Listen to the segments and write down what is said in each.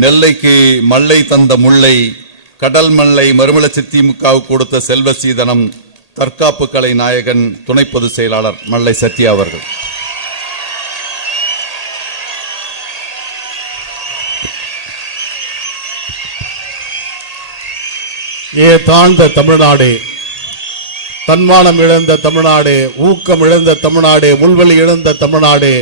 நெல்லைக்கு மல்லை தந்த முல்லை, கடல் மல்லை மறுமலர்ச்சி திமுகவுக்கு கொடுத்த செல்வ சீதனம் தற்காப்பு கலை நாயகன் துணை பொதுச் செயலாளர் மல்லை சத்யா அவர்கள். தாழ்ந்த தமிழ்நாடு, தன்மானம் இழந்த தமிழ்நாடு, ஊக்கம் இழந்த தமிழ்நாடு, உள்வெளி இழந்த தமிழ்நாடு,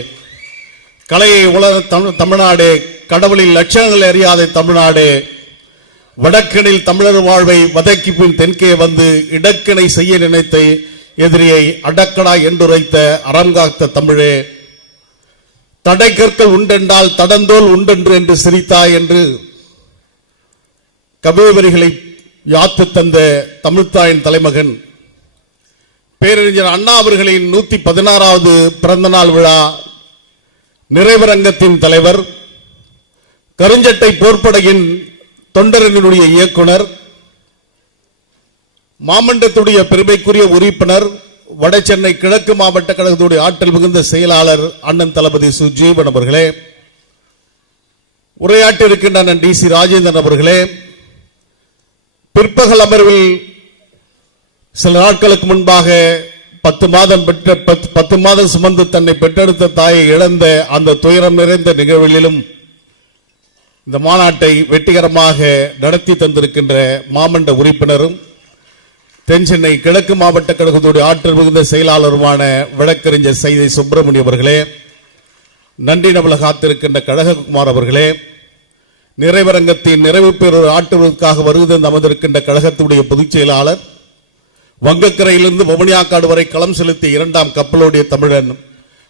கலையை உலக தமிழ்நாடு, கடவுளின் லட்சணங்கள் அறியாத தமிழ்நாடு, வடக்கினில் தமிழர் வாழ்வை வதக்கி பின் தென்கே வந்து இடக்கிணை செய்ய நினைத்த எதிரியை அடக்கடா என்றுரைத்த அறங்காத்த தமிழே, தடைக்கற்கள் உண்டென்றால் தடந்தோல் உண்டென்று என்று சிரித்தாய் என்று கவிவரிகளை யாத்து தந்த தமிழ்த்தாயின் தலைமகன் பேரறிஞர் அண்ணா அவர்களின் 116வது பிறந்த நாள் விழா நிறைவரங்கத்தின் தலைவர், கருஞ்சட்டை போர்ப்படையின் தொண்டரனுடைய இயக்குனர், மாமன்றத்துடைய பெருமைக்குரிய உறுப்பினர், வடசென்னை கிழக்கு மாவட்ட கழகத்துடைய ஆற்றல் மிகுந்த செயலாளர் அண்ணன் தளபதி சுஜீவன் அவர்களே, உரையாற்றி இருக்கின்ற அண்ணன் DC ராஜேந்திரன் அவர்களே, பிற்பகல் அமர்வில் சில நாட்களுக்கு முன்பாக 10 மாதம் சுமந்து தன்னை பெற்றெடுத்த தாயை இழந்த அந்த துயரம் நிறைந்த நிகழ்விலும் இந்த மாநாட்டை வெற்றிகரமாக நடத்தி தந்திருக்கின்ற மாமன்ற உறுப்பினரும் தென்சென்னை கிழக்கு மாவட்ட கழகத்துடைய ஆற்றல் மிகுந்த செயலாளருமான வழக்கறிஞர் சைதை சுப்பிரமணியம் அவர்களே, நன்றி நபல காத்திருக்கின்ற கழககுமார் அவர்களே, நிறைவரங்கத்தின் நிறைவு பெறு ஆற்றுவதற்காக வருகை அமர்ந்திருக்கின்ற கழகத்துடைய பொதுச் செயலாளர், வங்கக்கரையிலிருந்து வவுனியாக்காடு வரை களம் செலுத்திய 2ஆம் கப்பலோடைய தமிழன்,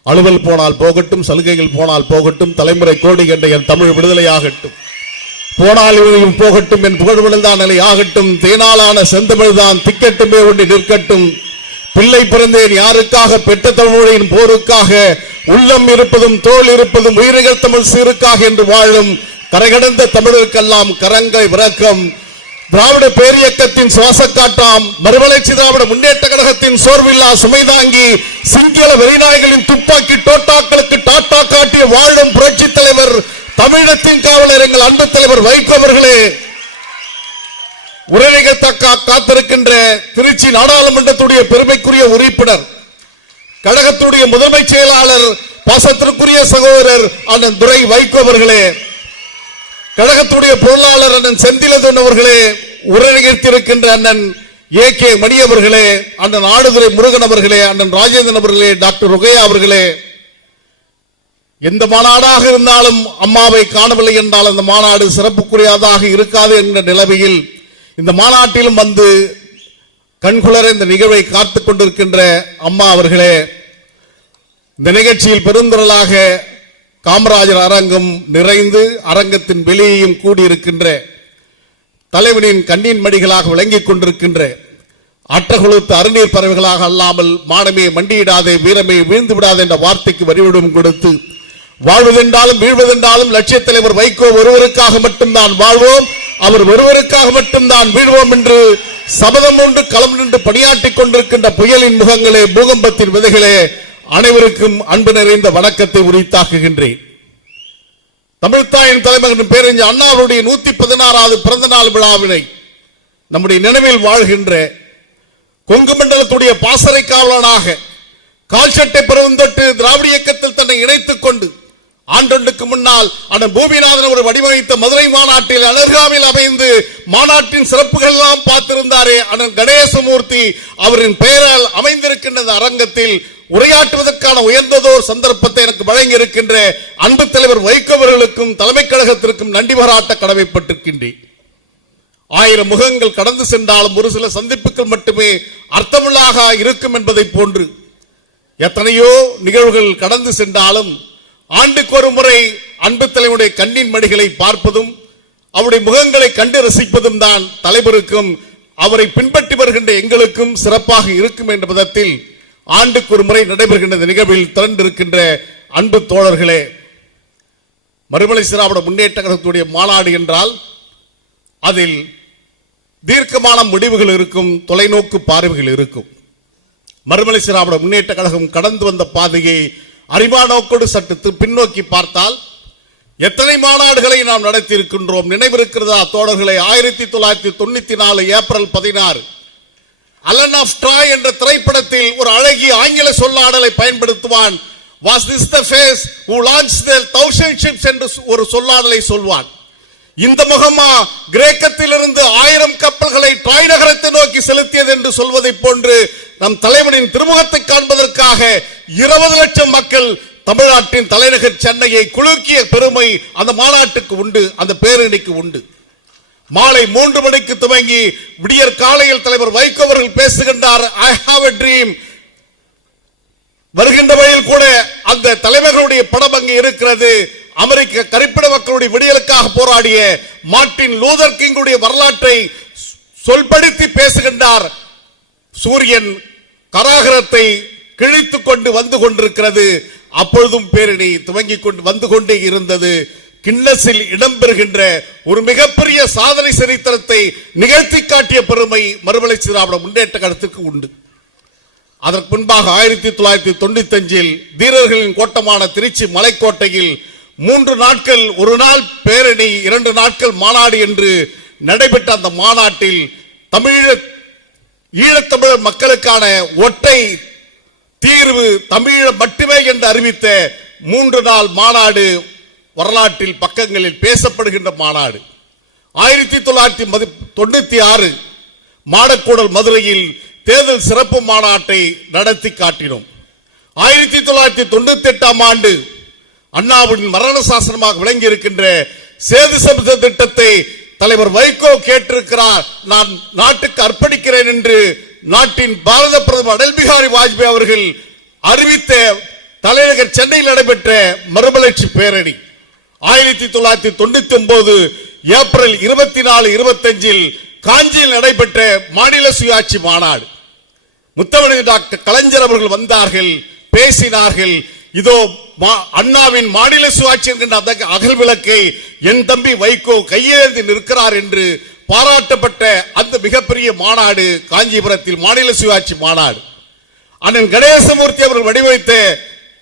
அலுவல் போனால் போகட்டும், சலுகைகள் போனால் போகட்டும், தலைமுறை கோடி கண்ட என் தமிழ் விடுதலையாகட்டும், போனால் போகட்டும், என் புகழ் விழுந்தான் நிலை ஆகட்டும், தேனாலான செந்தமிழ்தான் திக்கட்டுமே ஒன்று நிற்கட்டும், பிள்ளை பிறந்தேன் யாருக்காக பெற்ற தமிழின் போருக்காக, உள்ளம் இருப்பதும் தோல் இருப்பதும் உயிரிழந்த தமிழ் சீருக்காக என்று வாழும் கரைகடந்த தமிழருக்கெல்லாம் கரங்கை விரக்கம், திராவிட பேரியக்கத்தின் சுவாசக்காட்டாம் மறுமலர்ச்சி திராவிட முன்னேற்ற கழகத்தின் சோர்வில்லா சுமைதாங்கி சிங்கள வெறிநாய்களின் துப்பாக்கி டோட்டாக்களுக்கு டாட்டா காட்டிய வாழும் புரட்சி தலைவர் தமிழகத்தின் காவலர் எங்கள் அன்பு தலைவர் வைகோ அவர்களே, உரைநிகழ்த்த காத்திருக்கின்ற திருச்சி நாடாளுமன்றத்துடைய பெருமைக்குரிய உறுப்பினர், கழகத்துடைய முதன்மை செயலாளர் பாசத்திற்குரிய சகோதரர் அண்ணன் துரை வைகோ அவர்களே, கழகத்துடைய பொருளாளர் அண்ணன் செந்திலதன் அவர்களே, உரை நிகழ்த்தியிருக்கின்ற அண்ணன் AK மணி அவர்களே, அண்ணன் ஆடுதுறை முருகன் அவர்களே, அண்ணன் ராஜேந்திரன் அவர்களே, டாக்டர் ருகையா அவர்களே, எந்த மாநாடாக இருந்தாலும் அம்மாவை காணவில்லை என்றால் அந்த மாநாடு சிறப்புக்குரியதாக இருக்காது என்ற நிலைமையில் இந்த மாநாட்டிலும் வந்து கண்குளர இந்த நிகழ்வை காத்துக் கொண்டிருக்கின்ற அம்மா அவர்களே, இந்த நிகழ்ச்சியில் பெருந்திரளாக காமராஜர் அரங்கம் நிறைந்து அரங்கத்தின் வெளியேயும் கூடியிருக்கின்ற தலைவனின் கண்ணின் மடிகளாக விளங்கிக் கொண்டிருக்கின்ற அற்றகுழுத்து அருநீர் பறவைகளாக அல்லாமல் மானமே மண்டியிடாதே வீரமே வீழ்ந்து விடாதே என்ற வார்த்தைக்கு வரிவிடும் கொடுத்து வாழ்வதென்றாலும் வீழ்வதென்றாலும் லட்சிய தலைவர் வைகோ ஒருவருக்காக மட்டும்தான் வாழ்வோம், அவர் ஒருவருக்காக மட்டும்தான் வீழ்வோம் என்று சபதம் ஒன்று களம் நின்று பணியாற்றிக் கொண்டிருக்கின்ற புயலின் முகங்களே, பூகம்பத்தின் விதைகளே, அனைவருக்கும் அன்பு நிறைந்த வணக்கத்தை உரித்தாக்குகின்றேன். தமிழ்த்தாயின் தலைமகன் பேரறிஞர் அண்ணாவுடைய 116வது பிறந்த நாள் விழாவினை நம்முடைய நினைவில் வாழ்கின்ற கொங்கு மண்டலத்துடைய பாசறை காவலனாக கால்சட்டை பருவந்தொட்டு திராவிட இயக்கத்தில் தன்னை இணைத்துக் கொண்டு ஆண்டொன்றுக்கு முன்னால் அண்ணன் பூமிநாதன் அவர் வடிவமைத்த மதுரை மாநாட்டில் அனர்காவில் அமைந்து மாநாட்டின் சிறப்புகள் எல்லாம் பார்த்திருந்தாரே அண்ணன் கணேசமூர்த்தி அவரின் பெயரால் அமைந்திருக்கின்ற அரங்கத்தில் உரையாற்றுவதற்கான உயர்ந்ததோர் சந்தர்ப்பத்தை எனக்கு வழங்கி இருக்கின்ற அன்பு தலைவர் வைகோ அவர்களுக்கும் தலைமை கழகத்திற்கும் நன்றி பாராட்ட கடமைப்பட்டிருக்கின்றேன். 1000 முகங்கள் கடந்து சென்றாலும் ஒரு சில சந்திப்புகள் மட்டுமே அர்த்தமுள்ளாக இருக்கும் என்பதை போன்று எத்தனையோ நிகழ்வுகள் கடந்து சென்றாலும் ஆண்டுக்கு ஒரு முறை அன்பு தலைவருடைய கண்ணின் மடிகளை பார்ப்பதும் அவருடைய முகங்களை கண்டு ரசிப்பதும் தான் தலைவருக்கும் அவரை பின்பற்றி வருகின்ற எங்களுக்கும் சிறப்பாக இருக்கும் என்ற விதத்தில் ஆண்டுக்கு ஒரு முறை நடைபெறுகின்ற நிகழ்வில் திரண்டிருக்கின்ற அன்பு தோழர்களே, மறுமலர்ச்சி திராவிட முன்னேற்ற கழகத்துடைய மாநாடு என்றால் அதில் தீர்க்கமான முடிவுகள் இருக்கும், தொலைநோக்கு பார்வைகள் இருக்கும். மறுமலர்ச்சி திராவிட முன்னேற்ற கழகம் கடந்து வந்த பாதையை அறிவானோக்கோடு சற்று பின்னோக்கி பார்த்தால் எத்தனை மாநாடுகளை நாம் நடத்தி இருக்கின்றோம். நினைவிருக்கிறதா தோழர்களை? 1994 ஏப்ரல் 16 அலன் ஆஃப் ட்ராய் என்ற திரைப்படத்தில் ஒரு அழகிய ஆங்கில சொல்லாடலை பயன்படுத்துவான். Was this the face who launched the 1000 ships என்று ஒரு சொல்லாடலை சொல்வான். இந்த முகமா கிரேக்கத்திலிருந்து 1000 கப்பல்களை ட்ராய் நகரத்தை நோக்கி செலுத்தியது என்று சொல்வதை போன்று நம் தலைவனின் திருமுகத்தை காண்பதற்காக 20 லட்சம் மக்கள் தமிழ்நாட்டின் தலைநகர் சென்னையை குலுக்கிய பெருமை அந்த மாநாட்டுக்கு உண்டு, அந்த பேரணிக்கு உண்டு. மாலை 3 மணிக்கு துவங்கி விடியற் காலையில் தலைவர் வைகோ அவர்கள் பேசுகின்றார். I have a dream. வருகின்ற வழியில் கூட அந்த தலைவர்களுடைய படம் அங்கே இருக்கிறது. அமெரிக்க கருப்பிட மக்களுடைய விடியலுக்காக போராடிய மார்ட்டின் லூதர் கிங்குடைய வரலாற்றை சொல்படுத்தி பேசுகின்றார். சூரியன் கராகரத்தை கிழித்துக் கொண்டு வந்து கொண்டிருக்கிறது. அப்பொழுதும் பேரணி துவங்கி கொண்டு வந்து கொண்டே இருந்தது. கின்னஸில் இடம்பெறுகின்ற ஒரு மிகப்பெரிய சாதனை சரித்திரத்தை நிகழ்த்தி காட்டிய பெருமை மறுமலர்ச்சி திராவிட முன்னேற்ற கழகத்துக்கு உண்டு. அதற்கு முன்பாக 1995 வீரர்களின் கோட்டமான திருச்சி மலைக்கோட்டையில் 3 நாட்கள், ஒரு நாள் பேரணி, 2 நாட்கள் மாநாடு என்று நடைபெற்ற அந்த மாநாட்டில் ஈழத்தமிழர் மக்களுக்கான ஒற்றை தீர்வு தமிழ் மட்டுமே என்று அறிவித்த 3 நாள் மாநாடு வரலாற்றில் பக்கங்களில் பேசப்படுகின்ற மாநாடு. 1996 மாடக்கூடல் மதுரையில் தேர்தல் சிறப்பு மாநாட்டை நடத்தி காட்டினோம். 1998 ஆண்டு அண்ணாவின் மரண சாசனமாக விளங்கி இருக்கின்ற சேது சமுத்திர திட்டத்தை தலைவர் வைகோ கேட்டிருக்கிறார். நான் நாட்டுக்கு அர்ப்பணிக்கிறேன் என்று நாட்டின் பாரத பிரதமர் அடல் பிகாரி வாஜ்பாய் அவர்கள் அறிவித்த தலைநகர் சென்னையில் நடைபெற்ற மறுமலர்ச்சி பேரணி 1999 ஏப்ரல் 24, 25 காஞ்சியில் நடைபெற்ற மாநில சுயாட்சி மாநாடு. முத்தமிழ் டாக்டர் கலைஞர் அவர்கள் வந்தார்கள், பேசினார்கள். இதோ அண்ணாவின் மாநில சுயாட்சி என்கின்ற அகல் விளக்கை என் தம்பி வைகோ கையேந்தி நிற்கிறார் என்று பாராட்டப்பட்ட அந்த மிகப்பெரிய மாநாடு காஞ்சிபுரத்தில் மாநில சுயாட்சி மாநாடு. அண்ணன் கணேசமூர்த்தி அவர்கள் வடிவமைத்த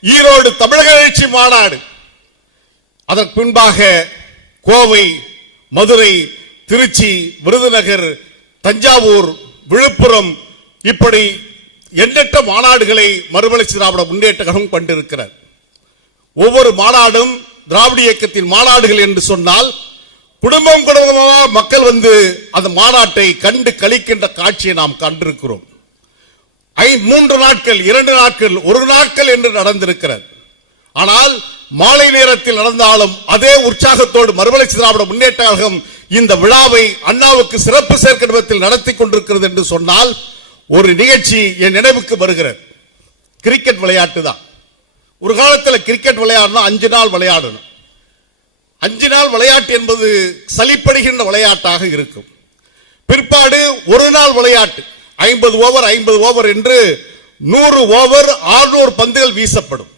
ஈரோடு தமிழக எழுச்சி மாநாடு. அதற்கு பின்பாக கோவை, மதுரை, திருச்சி, விருதுநகர், தஞ்சாவூர், விழுப்புரம், இப்படி எண்ணற்ற மாநாடுகளை மறுமலர்ச்சி திராவிட முன்னேற்ற கழகம் கொண்டிருக்கிறார். ஒவ்வொரு மாநாடும் திராவிட இயக்கத்தின் மாநாடுகள் என்று சொன்னால் குடும்பம் குடும்பமாக மக்கள் வந்து அந்த மாநாட்டை கண்டு கழிக்கின்ற காட்சியை நாம் கண்டிருக்கிறோம். 3 நாட்கள், 2 நாட்கள், 1 நாட்கள் என்று நடந்திருக்கிறது. ஆனால் மாலை நேரத்தில் நடந்தாலும் அதே உற்சாகத்தோடு மறுமலர்ச்சி திராவிட முன்னேற்ற கழகம் இந்த விழாவை அண்ணாவுக்கு சிறப்பு சேர்க்கும் விதத்தில் நடத்தி கொண்டிருக்கிறது என்று சொன்னால் ஒரு நிகழ்ச்சி என் நினைவுக்கு வருகிறது. கிரிக்கெட் விளையாட்டு தான். ஒரு காலத்தில் கிரிக்கெட் விளையாடணும் 5 நாள் விளையாடணும். 5 நாள் விளையாட்டு என்பது சலிப்படைகின்ற விளையாட்டாக இருக்கும். பிற்பாடு ஒரு நாள் விளையாட்டு 50 ஓவர் 50 ஓவர் என்று 100 ஓவர் 600 பந்துகள் வீசப்படும்.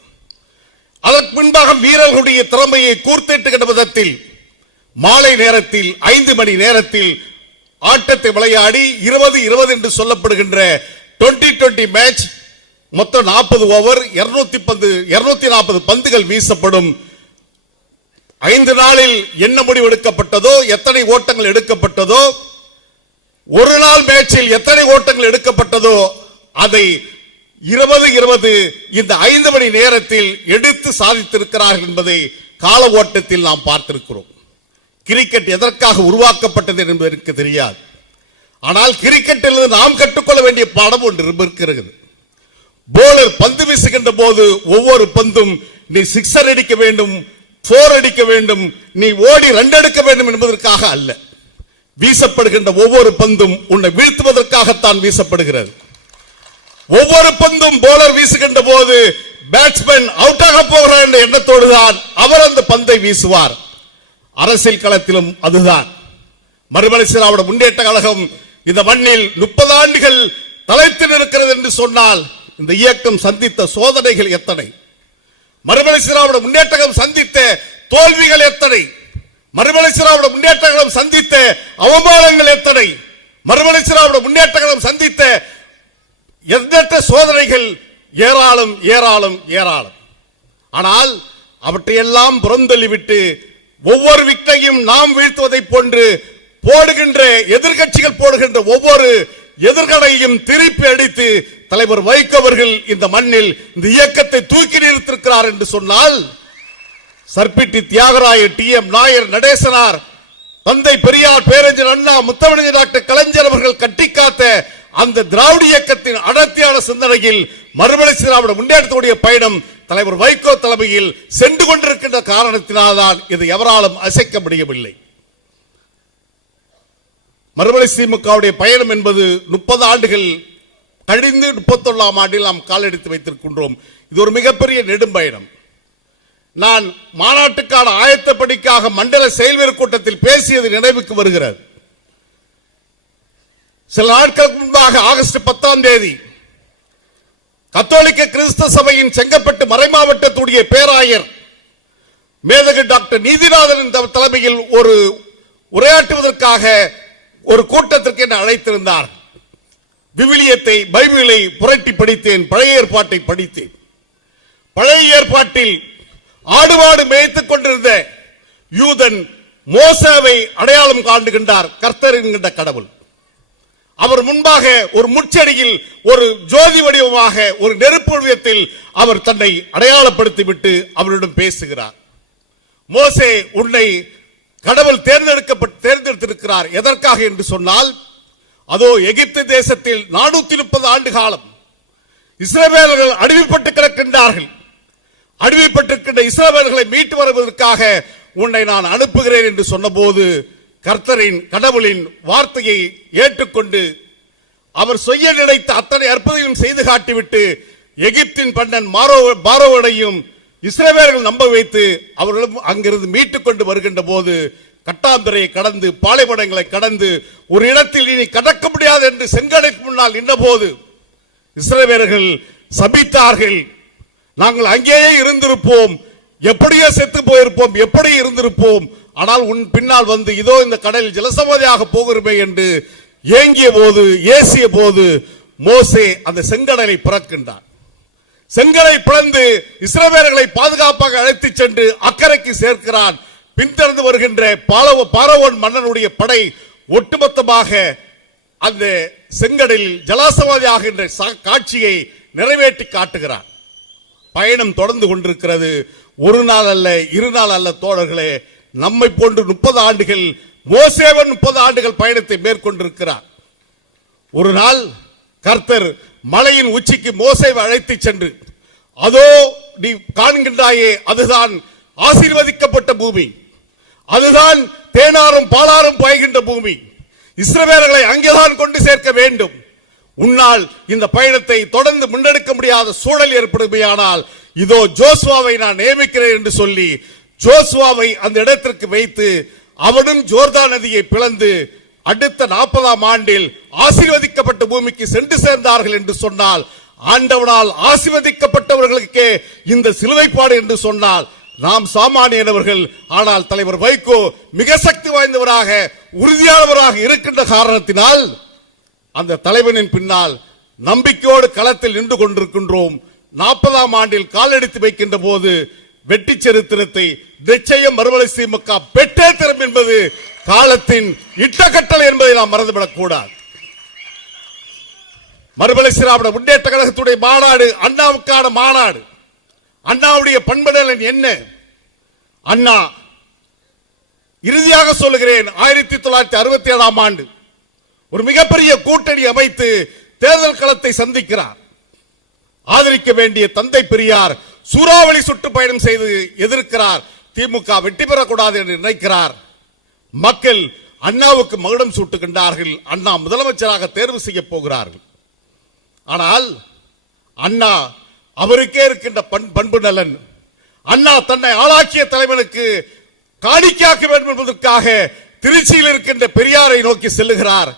அதற்கு முன்பாக வீரர்களுடைய திறமையை கூர்த்திட்டுகின்ற விதத்தில் மாலை நேரத்தில் 5 மணி நேரத்தில் ஆட்டத்தை விளையாடி 20-20 என்று சொல்லப்படுகின்ற 20-20 மேட்ச், மொத்தம் 40 ஓவர் 240 பந்துகள் வீசப்படும். 5 நாளில் என்ன முடிவு எடுக்கப்பட்டதோ, எத்தனை ஓட்டங்கள் எடுக்கப்பட்டதோ, ஒரு நாள் மேட்சில் எத்தனை ஓட்டங்கள் எடுக்கப்பட்டதோ அதை 20-20 இந்த 5 மணி நேரத்தில் எடுத்து சாதித்திருக்கிறார்கள் என்பதை கால ஓட்டத்தில் நாம் பார்த்திருக்கிறோம். கிரிக்கெட் எதற்காக உருவாக்கப்பட்டது என்பதற்கு தெரியாது. ஆனால் கிரிக்கெட்டில் நாம் கற்றுக்கொள்ள வேண்டிய பாடம் ஒன்று இருக்கிறது. போலர் பந்து வீசுகின்ற போது ஒவ்வொரு பந்தும் நீ 6 அடிக்க வேண்டும், 4 அடிக்க வேண்டும், நீ ஓடி 2 எடுக்க வேண்டும் என்பதற்காக அல்ல. வீசப்படுகின்ற ஒவ்வொரு பந்தும் உன்னை வீழ்த்துவதற்காகத்தான் வீசப்படுகிறது. ஒவ்வொரு பந்தும் போலர் வீசுகின்ற போது பேட்ஸ்மேன் அவுட் ஆக போகிறார் என்ற எண்ணத்தோடு தான் அவர் அந்த பந்தை வீசுவார். அரசியல் களத்திலும் அதுதான். மறுமலர்ச்சி திராவிட முன்னேற்ற கழகம் இந்த மண்ணில் 30 ஆண்டுகள் தலைத்து நிற்கிறது என்று சொன்னால் இந்த இயக்கம் சந்தித்த சோதனைகள் எத்தனை, மறுமலர்ச்சி திராவிட முன்னேற்ற கழகம் சந்தித்த தோல்விகள் எத்தனை, மறுமலர்ச்சி திராவிட முன்னேற்ற கழகம் சந்தித்த அவமானங்கள் எத்தனை, மறுமலர்ச்சி திராவிட முன்னேற்ற கழகம் சந்தித்த எண்ணற்ற சோதனைகள் ஏராளம் ஏராளம் ஏராளம். ஆனால் அவற்றையெல்லாம் புறந்தள்ளிவிட்டு ஒவ்வொரு விக்டையும் நாம் வீழ்த்துவதைப் போன்று போடுகின்ற எதிர்க்கட்சிகள் போடுகின்ற ஒவ்வொரு எதிர்கடையும் திருப்பி அடித்து தலைவர் வைகோ அவர்கள் இந்த மண்ணில் இந்த இயக்கத்தை தூக்கி நிறுத்திருக்கிறார் என்று சொன்னால், சர்பிட்டி தியாகராயர், டி.எம். நாயர், நடேசனார், தந்தை பெரியார், பேரறிஞர் அண்ணா, முத்தமிழ் டாக்டர் கலைஞர் அவர்கள் கட்டிக்காத்த அந்த திராவிட இயக்கத்தின் அடர்த்தியான சிந்தனையில் மறுமலர்ச்சி திராவிட முன்னேற்றத்துடைய பயணம் தலைவர் வைகோ தலைமையில் சென்று கொண்டிருக்கின்ற காரணத்தினால்தான் இது எவராலும் அசைக்க முடியவில்லை. மறுமலர்ச்சி திமுகவுடைய பயணம் என்பது 30 ஆண்டுகள் கழிந்து 31ஆம் ஆண்டில் நாம் காலெடுத்து வைத்திருக்கின்றோம். இது ஒரு மிகப்பெரிய நெடும் பயணம். நான் மாநாட்டுக்கான ஆயத்த பணிக்காக மண்டல செயல்வீரர் கூட்டத்தில் பேசியது நினைவுக்கு வருகிறது. சில நாட்களுக்கு முன்பாக ஆகஸ்ட் 10ஆம் தேதி கத்தோலிக்க கிறிஸ்தவ சபையின் செங்கப்பட்டு மறைமாவட்டத்துடைய பேராயர் மேதகு டாக்டர் நீதிநாதன் தலைமையில் ஒரு உரையாற்றுவதற்காக ஒரு கூட்டத்திற்கு என்னை அழைத்திருந்தார். விவிலியத்தை, பைபிளை புரட்டி படித்தேன், பழைய ஏற்பாட்டை படித்தேன். பழைய ஏற்பாட்டில் ஆடு மாடு மேய்த்துக் கொண்டிருந்த யூதன் மோசேவை அடையாளம் காண்கின்றார். கர்த்தர் என்கின்ற கடவுள் அவர் முன்பாக ஒரு முச்செடியில் ஒரு ஜோதி வடிவமாக ஒரு நெருப்பு வடிவத்தில் அவர் தன்னை அடையாளப்படுத்திவிட்டு அவரிடம் பேசுகிறார். மோசே, உன்னை கடவுள் தேர்ந்தெடுத்திருக்கிறார். எதற்காக என்று சொன்னால், அதோ எகிப்து தேசத்தில் 430 ஆண்டு காலம் இஸ்ரவேலர்கள் அடிமைப்பட்டு கிடக்கின்றார்கள். அடிமைப்பட்டிருக்கின்ற இஸ்ரவேலர்களை மீட்டு வருவதற்காக உன்னை நான் அனுப்புகிறேன் என்று சொன்னபோது, கர்த்தரின் கடவுளின் வார்த்தையை ஏற்றுக்கொண்டு அவர் செய்ய நினைத்த அத்தனை அற்புதங்களும் செய்து காட்டிவிட்டு எகிப்தின் பன்னன் பாரோவனையும் இஸ்ரவேலர்கள் நம்ப வைத்து அவர்களும் அங்கிருந்து மீட்டுக் கொண்டு வருகின்ற போது, கட்டாந்துறையை கடந்து பாலைவனங்களை கடந்து ஒரு இடத்தில் இனி கடக்க முடியாது என்று செங்கடைக்கு முன்னால் நின்ற போது இஸ்ரவேலர்கள் சபித்தார்கள். நாங்கள் அங்கேயே இருந்திருப்போம், எப்படியோ செத்து போயிருப்போம், எப்படி இருந்திருப்போம், ஆனால் உன் பின்னால் வந்து இதோ இந்த கடலில் ஜலசமாதியாக போகிறோமே என்று ஏங்கிய போது, ஏசிய போது மோசே அந்த செங்கடலை பிறக்கின்றார். செங்கடலை பிளந்து இஸ்ரவேலர்களை பாதுகாப்பாக அழைத்துச் சென்று அக்கறைக்கு சேர்க்கிறான். பின்தொடர்ந்து வருகின்ற பாரோவன் மன்னனுடைய படை ஒட்டுமொத்தமாக அந்த செங்கடலில் ஜலசமாதியாகின்ற காட்சியை நிறைவேற்றி காட்டுகிறார். பயணம் தொடர்ந்து கொண்டிருக்கிறது. ஒரு நாள் அல்ல, 2 நாள் அல்ல தோழர்களே, நம்மை போன்று 30 ஆண்டுகள், மோசேவன் 30 ஆண்டுகள் பயணத்தை மேற்கொண்டிருக்கிறார். ஒரு நாள் கர்த்தர் மலையின் உச்சிக்கு மோசேவை அழைத்து சென்று, அதோ நீ காண்கின்றாயே, அதுதான் ஆசீர்வதிக்கப்பட்ட பூமி, அதுதான் தேனாரும் பாலாரும் பாய்கின்ற பூமி, இஸ்ரவேலர்களை அங்கேதான் கொண்டு சேர்க்க வேண்டும். உன்னால் இந்த பயணத்தை தொடர்ந்து முன்னெடுக்க முடியாத சூழல் ஏற்படுமையானால் இதோ ஜோசுவாவை நான் நியமிக்கிறேன் என்று சொல்லி ஜோசுவாவை அந்த இடத்திற்கு வைத்து அவனும் ஜோர்தான் நதியை பிளந்து அடுத்த 40ஆம் ஆண்டில் ஆசீர்வதிக்கப்பட்ட பூமிக்கு சென்று சேர்ந்தார்கள் என்று சொன்னால், ஆண்டவனால் ஆசீர்வதிக்கப்பட்டவர்களுக்கு இந்த சிலுவைப்பாடு என்று சொன்னால் நாம் சாமானியனவர்கள். ஆனால் தலைவர் வைகோ மிக சக்தி வாய்ந்தவராக, உறுதியானவராக இருக்கின்ற காரணத்தினால் அந்த தலைவனின் பின்னால் நம்பிக்கையோடு களத்தில் நின்று கொண்டிருக்கின்றோம். 40ஆம் ஆண்டில் காலெடுத்து வைக்கின்ற போது வெற்றி சரித்திரத்தை நிச்சயம் மறுமலர்ச்சி திமுக பெற்றே தரும் என்பது காலத்தின் இட்டக்கட்டளை என்பதை நாம் மறந்துவிடக் கூடாது. மறுமலர்ச்சி திராவிட முன்னேற்ற கழகத்துடைய மாநாடு அண்ணாவுக்கான மாநாடு. அண்ணாவுடைய பண்புடன் என்ன? அண்ணா, இறுதியாக சொல்லுகிறேன், 1967ஆம் ஆண்டு ஒரு மிகப்பெரிய கூட்டணி அமைத்து தேர்தல் களத்தை சந்திக்கிறார். ஆதரிக்க வேண்டிய தந்தை பெரியார் சூறாவளி சுற்றுப்பயணம் செய்து எதிர்க்கிறார். திமுக வெற்றி பெறக்கூடாது என்று நினைக்கிறார். மக்கள் அண்ணாவுக்கு மகுடம் சூட்டுகின்றார்கள். அண்ணா முதலமைச்சராக தேர்வு செய்ய போகிறார்கள். ஆனால் அண்ணா அவருக்கே இருக்கின்ற பண்பு நலன், அண்ணா தன்னை ஆளாக்கிய தலைவனுக்கு காணிக்கையாக்க வேண்டும் என்பதற்காக திருச்சியில் இருக்கின்ற பெரியாரை நோக்கி செல்லுகிறார்.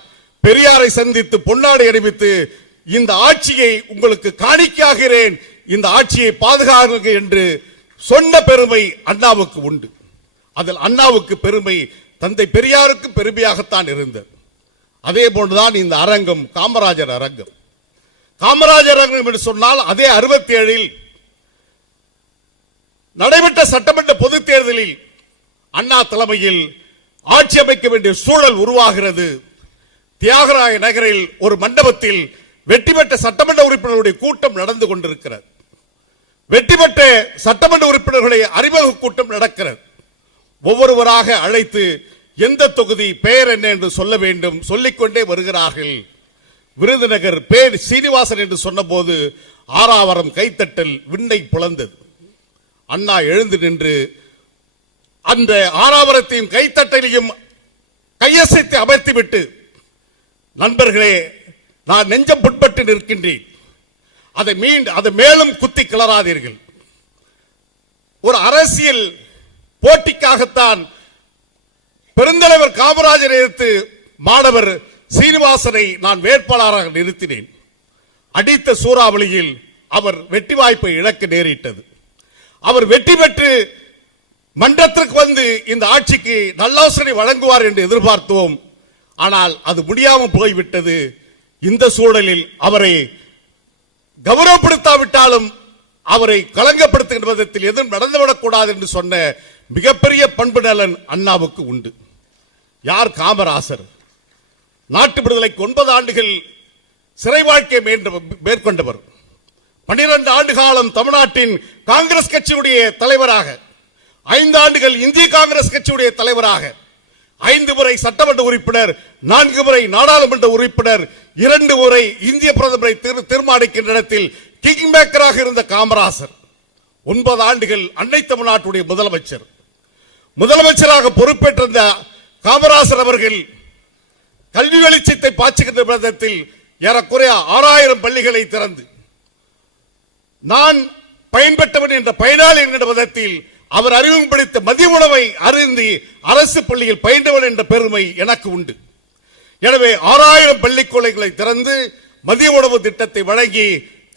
பெரியாரை சந்தித்து பொன்னாடை அணிவித்து, இந்த ஆட்சியை உங்களுக்கு காணிக்கையாகிறேன், இந்த ஆட்சியை பாதுகாக்க என்று சொன்ன பெருமை அண்ணாவுக்கு உண்டு. அதில் அண்ணாவுக்கு பெருமை, தந்தை பெரியாருக்கு பெருமையாகத்தான் இருந்தது. அதே போன்றுதான் இந்த அரங்கம், காமராஜர் அரங்கம். காமராஜர் அரங்கம் என்று சொன்னால் அதே 67இல் நடைபெற்ற சட்டமன்ற பொதுத் தேர்தலில் அண்ணா தலைமையில் ஆட்சி அமைக்க வேண்டிய சூழல் உருவாகிறது. தியாகராய நகரில் ஒரு மண்டபத்தில் வெற்றி பெற்ற சட்டமன்ற உறுப்பினர்களுடைய கூட்டம் நடந்து கொண்டிருக்கிறது. வெற்றி பெற்ற சட்டமன்ற உறுப்பினர்களுடைய அறிமுக கூட்டம் நடக்கிறது. ஒவ்வொருவராக அழைத்து எந்த தொகுதி, பெயர் என்ன என்று சொல்ல வேண்டும், சொல்லிக்கொண்டே வருகிறார்கள். விருதுநகர் பேர் சீனிவாசன் என்று சொன்னபோது ஆறாவரம் கைத்தட்டல் விண்ணை புலந்தது. அண்ணா எழுந்து நின்று அந்த ஆறாவரத்தையும் கைத்தட்டலையும் கையசைத்து அமர்த்திவிட்டு, நண்பர்களே, நான் நெஞ்சம் புண்பட்டு நிற்கின்றேன், அதை மேலும் குத்தி கிளறாதீர்கள். ஒரு அரசியல் போட்டிக்காகத்தான் பெருந்தலைவர் காமராஜரை எதிர்த்து மாணவர் சீனிவாசனை நான் வேட்பாளராக நிறுத்தினேன். அடித்த சூறாவளியில் அவர் வெற்றி வாய்ப்பை இழக்க நேரிட்டது. அவர் வெற்றி பெற்று மன்றத்திற்கு வந்து இந்த ஆட்சிக்கு நல்லாலோசனை வழங்குவார் என்று எதிர்பார்த்தோம். ஆனால் அது முடியாமல் போய்விட்டது. இந்த சூழலில் அவரை கௌரவப்படுத்தாவிட்டாலும் அவரை களங்கப்படுத்துகின்ற விதத்தில் எதுவும் நடந்துவிடக்கூடாது என்று சொன்ன மிகப்பெரிய பண்பு நலன் அண்ணாவுக்கு உண்டு. யார் காமராசர்? நாட்டு விடுதலைக்கு 9 ஆண்டுகள் சிறை வாழ்க்கை மேற்கொண்டவர். 12 ஆண்டு காலம் தமிழ்நாட்டின் காங்கிரஸ் கட்சியுடைய தலைவராக, 5 ஆண்டுகள் இந்திய காங்கிரஸ் கட்சியுடைய தலைவராக, 5 முறை சட்டமன்ற உறுப்பினர், 4 முறை நாடாளுமன்ற உறுப்பினர், 2 முறை இந்திய பிரதமரை தீர்மானிக்கின்ற இடத்தில் கிங் மேக்கராக இருந்த காமராசர் 9 ஆண்டுகள் அன்னை தமிழ்நாட்டுடைய முதலமைச்சராக பொறுப்பேற்றிருந்த காமராசர் அவர்கள் கல்வி வெளிச்சத்தை பாய்ச்சுகின்ற விதத்தில் ஏறக்குறைய 6000 பள்ளிகளை திறந்து, நான் பயன்பெற்றவன் என்ற பயனாளி என்கின்ற விதத்தில் அவர் அறிமுகப்படுத்த மதிய உணவை அருந்தி அரசு பள்ளியில் பயின்றவன் என்ற பெருமை எனக்கு உண்டு. எனவே 6000 பள்ளிக்கூடங்களை திறந்து மதிய உணவு திட்டத்தை வழங்கி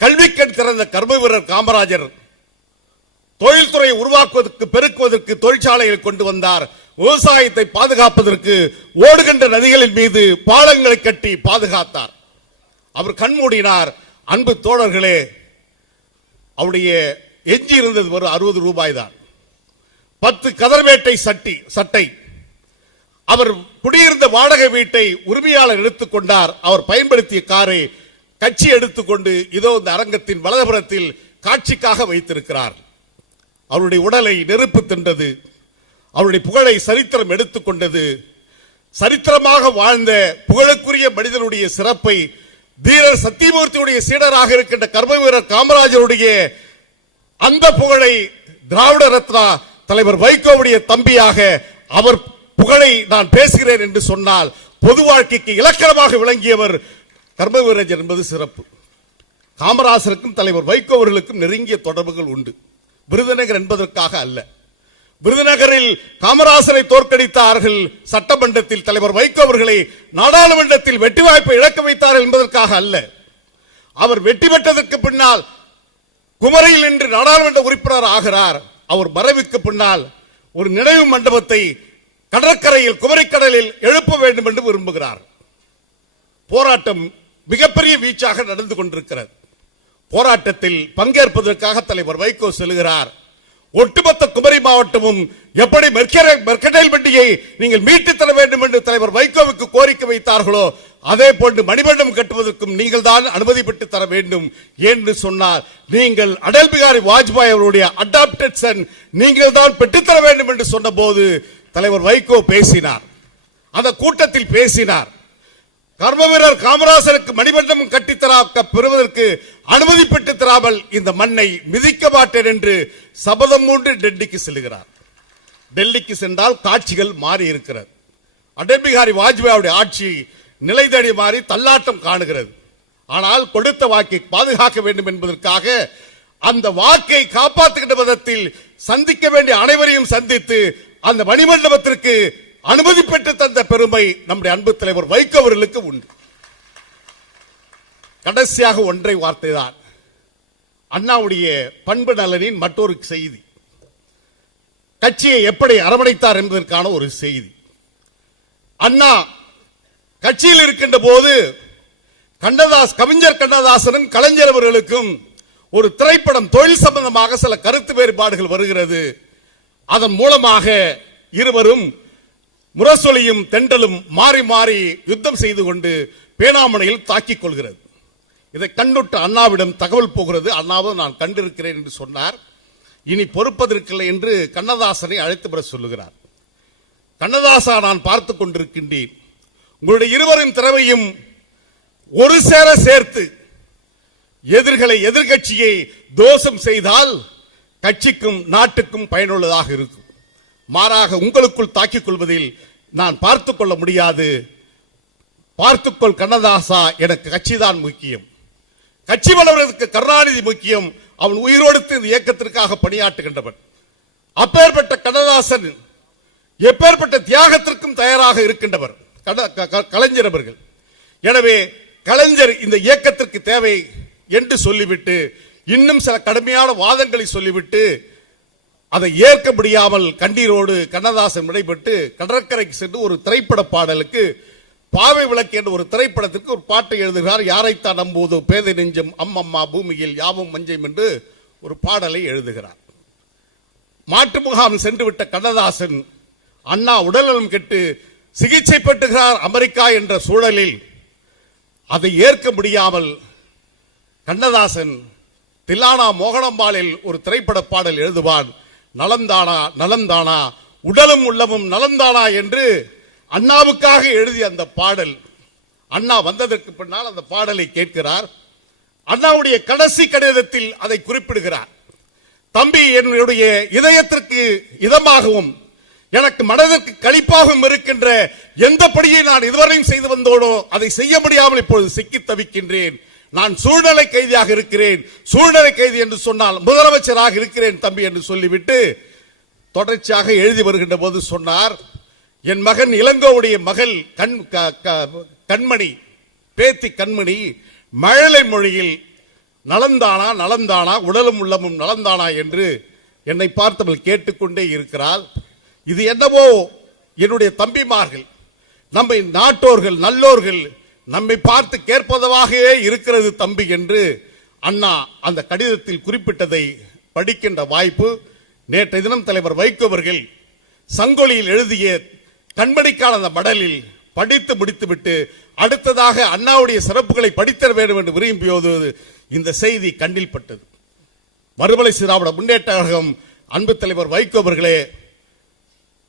கல்விக்கண் திறந்த கர்ம வீரர் காமராஜர் தொழில்துறையை உருவாக்குவதற்கு, பெருக்குவதற்கு தொழிற்சாலைகளை கொண்டு வந்தார். விவசாயத்தை பாதுகாப்பதற்கு ஓடுகின்ற நதிகளின் மீது பாலங்களை கட்டி பாதுகாத்தார். அவர் கண்மூடினார். அன்பு தோழர்களே, அவருடைய எஞ்சி இருந்தது ஒரு 60 ரூபாய் தான். 10 கதர்வேட்டை சட்டை. அவர் குடியிருந்த வாடகை வீட்டை உரிமையாளர் எடுத்துக்கொண்டார். அவர் பயன்படுத்திய காரை கட்சி எடுத்துக்கொண்டு இதோ இந்த அரங்கத்தின் வலதுபுறத்தில் காட்சிக்காக வைத்திருக்கிறார். அவருடைய உடலை நெருப்பு தின்றது. அவருடைய புகழை சரித்திரம் எடுத்துக்கொண்டது. சரித்திரமாக வாழ்ந்த புகழுக்குரிய மனிதனுடைய சிறப்பை தீரர் சத்தியமூர்த்தியுடைய சீடராக இருக்கின்ற கர்ம வீரர் காமராஜருடைய அந்த புகழை திராவிட ரத்னா தலைவர் வைகோவுடைய தம்பியாக அவர் புகழை நான் பேசுகிறேன் என்று சொன்னால் பொது வாழ்க்கைக்கு இலக்கணமாக விளங்கியவர் கர்ம வீரர் என்பது சிறப்பு. காமராசருக்கும் தலைவர் வைகோ அவர்களுக்கும் நெருங்கிய தொடர்புகள் உண்டு. விருதுநகர் என்பதற்காக அல்ல. விருதுநகரில் காமராசரை தோற்கடித்தார்கள், சட்டமன்றத்தில் தலைவர் வைகோ அவர்களை நாடாளுமன்றத்தில் வெற்றி வாய்ப்பை இழக்க வைத்தார்கள் என்பதற்காக அல்ல. அவர் வெற்றி பெற்றதற்கு பின்னால் குமரியில் நின்று நாடாளுமன்ற உறுப்பினர் ஆகிறார். அவர் மறைவுக்கு பின்னால் ஒரு நினைவு மண்டபத்தை கடற்கரையில் குமரிக்கடலில் எழுப்ப வேண்டும் என்று விரும்புகிறார். போராட்டம் மிகப்பெரிய வீச்சாக நடந்து கொண்டிருக்கிறது. போராட்டத்தில் பங்கேற்பதற்காக தலைவர் வைகோ செல்கிறார். ஒட்டுமொத்த குமரி மாவட்டமும் எப்படி மெர்கடைல் வண்டியை நீங்கள் மீட்டு தர வேண்டும் என்று தலைவர் வைகோவுக்கு கோரிக்கை வைத்தார்களோ அதே போன்று மணிமண்டபம் கட்டுவதற்கும் நீங்கள் தான் அனுமதி பெற்று தர வேண்டும் என்று சொன்னார். நீங்கள் அடல் பிகாரி வாஜ்பாய் அவருடைய அடாப்டட் சன், நீங்கள் தான் பெற்றுத்தர வேண்டும் என்று சொன்ன போது தலைவர் வைகோ பேசினார். அந்த கூட்டத்தில் பேசினார். கர்ம வீரர் காமராசருக்கு மணிமண்டபம் கட்டித்தர பெறுவதற்கு அனுமதி பெற்று தராமல் இந்த மண்ணை மிதிக்க மாட்டேன் என்று சபதம் மூன்று டெல்லிக்கு செல்கிறார். டெல்லிக்கு சென்றால் காட்சிகள் மாறி இருக்கிறது. அடல் பிகாரி வாஜ்பாய் ஆட்சி நிலை தடி மாறி தள்ளாட்டம் காணுகிறது. ஆனால் கொடுத்த வாக்கை பாதுகாக்க வேண்டும் என்பதற்காக அந்த வாக்கை காப்பாற்றுகின்ற விதத்தில் சந்திக்க வேண்டிய அனைவரையும் சந்தித்து அந்த மணிமண்டபத்திற்கு அனுமதி பெற்று தந்த பெருமை நம்முடைய அன்பு தலைவர் வைகோ அவர்களுக்கு உண்டு. கடைசியாக ஒன்றை வார்த்தை தான் அண்ணாவுடைய பண்பு நலனின் மற்றொரு செய்தி. கட்சியை எப்படி அரவணைத்தார் என்பதற்கான ஒரு செய்தி. அண்ணா கட்சியில் இருக்கின்ற போது கவிஞர் கண்ணதாசனும் கலைஞர் அவர்களுக்கும் ஒரு திரைப்படம் தொழில் சம்பந்தமாக சில கருத்து வேறுபாடுகள் வருகிறது. அதன் மூலமாக இருவரும் முரசொலியும் தெண்டலும் மாறி மாறி யுத்தம் செய்து கொண்டு பேனாமணையில் தாக்கிக் கொள்கிறது. இதை கண்டுட்டு அண்ணாவிடம் தகவல் போகிறது. அண்ணாவும் நான் கண்டிருக்கிறேன் என்று சொன்னார். இனி பொறுப்பதற்கில்லை என்று கண்ணதாசனை அழைத்து பெற சொல்லுகிறார். கண்ணதாசா, நான் பார்த்துக் கொண்டிருக்கின்றேன். உங்களுடைய இருவரின் திறமையும் ஒரு சேர சேர்த்து எதிர்கட்சியை தோஷம் செய்தால் கட்சிக்கும் நாட்டுக்கும் பயனுள்ளதாக இருக்கும். மாறாக உங்களுக்குள் தாக்கிக் கொள்வதில் நான் பார்த்துக் கொள்ள முடியாது. பார்த்துக்கொள் கண்ணதாசா, எனக்கு கட்சிதான் முக்கியம். கட்சி வளர்வதற்கு கருணாநிதி முக்கியம். அவன் உயிரோடுத்து இந்த இயக்கத்திற்காக பணியாற்றுகின்றவன். அப்பேற்பட்ட கண்ணதாசன் எப்பேற்பட்ட தியாகத்திற்கும் தயாராக இருக்கின்றவர் கலைஞர் அவர்கள். எனவே கலைஞர் இந்த இயக்கத்திற்கு தேவை என்று சொல்லிவிட்டு இன்னும் சில கடுமையான வாதங்களை சொல்லிவிட்டு அதை ஏற்க முடியாமல் கண்ணீரோடு கண்ணதாசன் விடைபெற்று கடற்கரைக்கு சென்று ஒரு திரைப்பட பாடலுக்கு பாவை விளக்கு என்ற ஒரு திரைப்படத்திற்கு ஒரு பாட்டை எழுதுகிறார். யாரைத்தான் நம்புவதோ பேதை நெஞ்சம் அம்மம்மா பூமியில் யாவும் மஞ்சம் என்று ஒரு பாடலை எழுதுகிறார். மாட்டு முகாம் சென்று விட்ட கண்ணதாசன் அண்ணா உடல்நலம் கெட்டு சிகிச்சை பெற்றுகிறார் அமெரிக்கா என்ற சூழலில் அதை ஏற்க முடியாமல் கண்ணதாசன் தில்லானா மோகனம்பாலில் ஒரு திரைப்பட பாடல் எழுதுவான். நலம்தானா நலம்தானா உடலும் உள்ளமும் நலம்தானா என்று அண்ணாவுக்காக எழுதிய அந்த பாடல். அண்ணா வந்ததற்கு பின்னால் அந்த பாடலை கேட்கிறார். அண்ணாவுடைய கடைசி கடிதத்தில் அதை குறிப்பிடுகிறார். தம்பி, என்னுடைய இதயத்திற்கு இதமாகவும் எனக்கு மனதிற்கு களிப்பாகவும் இருக்கின்ற எந்த படியை நான் இதுவரையும் செய்து வந்தோனோ அதை செய்ய முடியாமல் இப்பொழுது சிக்கி தவிக்கின்றேன். நான் சூழ்நிலை கைதியாக இருக்கிறேன். சூழ்நிலை கைதி என்று சொன்னால் முதலமைச்சராக இருக்கிறேன் தம்பி என்று சொல்லிவிட்டு தொடர்ச்சியாக எழுதி வருகின்ற போது சொன்னார், என் மகன் இளங்கோவுடைய மகள் கண்மணி பேத்தி கண்மணி மழலை மொழியில் நலந்தானா நலந்தானா உடலும் உள்ளமும் நலந்தானா என்று என்னை பார்த்தவள் கேட்டுக்கொண்டே இருக்கிறாள். இது என்னவோ என்னுடைய தம்பிமார்கள், நம்மை நாட்டோர்கள் நல்லோர்கள் நம்மை பார்த்து கேட்பதவாகவே இருக்கிறது தம்பி என்று அண்ணா அந்த கடிதத்தில் குறிப்பிட்டதை படிக்கின்ற வாய்ப்பு நேற்றைய தினம் தலைவர் வைகோ அவர்கள் சங்கொலியில் எழுதிய கண்மணிக்கான அந்த மடலில் படித்து முடித்துவிட்டு அடுத்ததாக அண்ணாவுடைய சிறப்புகளை படித்தர வேண்டும் என்று விரும்பியோது இந்த செய்தி கண்ணில் பட்டது. மறுமலை திராவிட முன்னேற்ற கழகம் அன்பு தலைவர் வைகோ அவர்களே,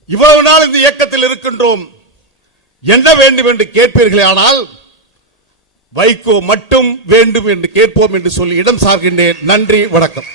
இவ்வளவு நாள் இந்த இயக்கத்தில் இருக்கின்றோம், என்ன வேண்டும் என்று கேட்பீர்களே, ஆனால் வைகோ மட்டும் வேண்டும் என்று கேட்போம் என்று சொல்லி இடம் சார்கின்றேன். நன்றி, வணக்கம்.